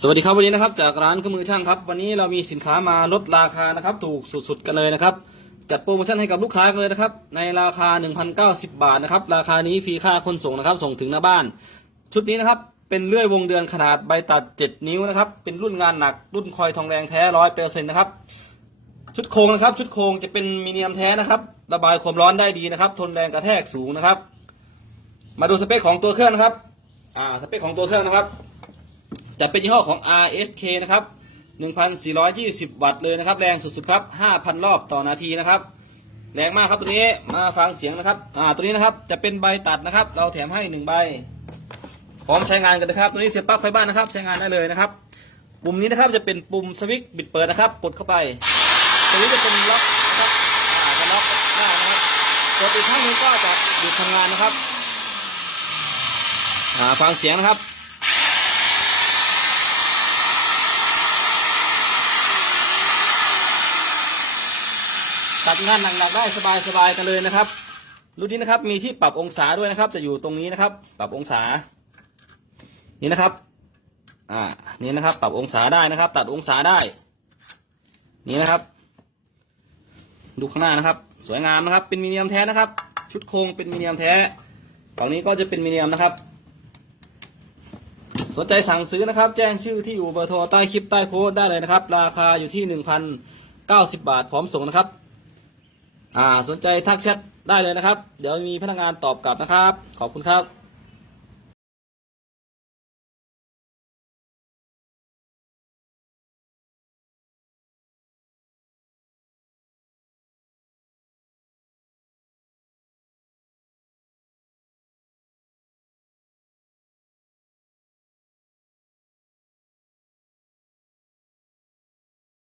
สวัสดีครับวันนี้นะครับจากร้านเครื่องมือช่างครับ วันนี้เรามีสินค้ามาลดราคานะครับ ถูกสุดๆกันเลยนะครับ จัดโปรโมชั่นให้กับลูกค้ากันเลยนะครับ ในราคา 1,090 บาทนะครับ ราคานี้ฟรีค่าขนส่งนะครับ ส่งถึงหน้าบ้าน ชุดนี้นะครับ เป็นเลื่อยวงเดือนขนาดใบตัด 7 นิ้วนะครับ เป็นรุ่นงานหนักรุ่นคอยทองแดงแท้ร้อยเปอร์เซ็นต์นะครับ ชุดโครงนะครับ ชุดโครงจะเป็นมีเนียมแท้นะครับ ระบายความร้อนได้ดีนะครับ ทนแรงกระแทกสูงนะครับ มาดูสเปคของตัวเครื่องนะครับ อ่า สเปคของตัวเครื่องนะครับ จะเป็นยี่ห้อของ RSK นะครับ 1,420 วัตต์เลยนะครับ แรงสุดๆครับ 5,000 รอบต่อนาทีนะครับ แรงมากครับตัวนี้มาฟังเสียงนะครับ อ่าตัวนี้นะครับจะเป็นใบตัดนะครับ เราแถมให้ 1 ใบ พร้อมใช้งานกันนะครับ ตัวนี้เสียบปลั๊กไฟบ้านนะครับ ใช้งานได้เลยนะครับ ปุ่มนี้นะครับจะเป็นปุ่มสวิตช์บิดเปิดนะครับ กดเข้าไป ตัวนี้จะเป็นล็อกนะครับอ่าจะล็อกได้นะครับกดอีกครั้งนึงก็จะหยุดทำงานนะครับ อ่าฟังเสียงนะครับ ตัดงานหนักๆได้สบายๆกันเลยนะครับ รุ่นนี้นะครับมีที่ปรับองศาด้วยนะครับ จะอยู่ตรงนี้นะครับ ปรับองศา นี่นะครับ อ่า นี่นะครับ ปรับองศาได้นะครับ ตัดองศาได้ นี่นะครับ ดูข้างหน้านะครับ สวยงามนะครับ เป็นมีเนียมแท้นะครับ ชุดโครงเป็นมีเนียมแท้ฝั่งนี้ก็จะเป็นมีเนียมนะครับ สนใจสั่งซื้อนะครับ แจ้งชื่อที่อยู่เบอร์โทรใต้คลิปใต้โพสต์ได้เลยนะครับ ราคาอยู่ที่1,090บาทพร้อมส่งนะครับ อ่าสนใจทักแชทได้เลยนะครับ เดี๋ยวมีพนักงานตอบกลับนะครับ ขอบคุณครับ